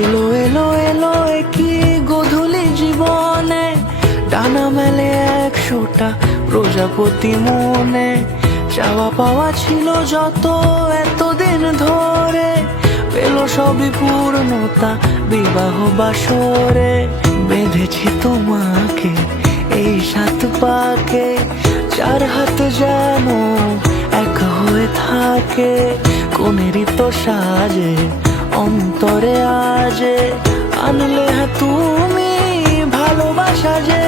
এলো এলো এলো কি গোধূলি জীবনে, ডানা মেলে 100টা প্রজাপতি মনে। চাওয়া পাওয়া ছিল যত এতদিন ধরে, পেল সবই পূর্ণতা বিবাহ বাসরে। বেঁধেছি তোমাকে এই 7 পাকে, 4 হাত যেন এক হয়ে থাকে। কোনেরই তো সাজে অন্তরে আজে, আনলে হ্যাঁ তুমি ভালোবাসা যে।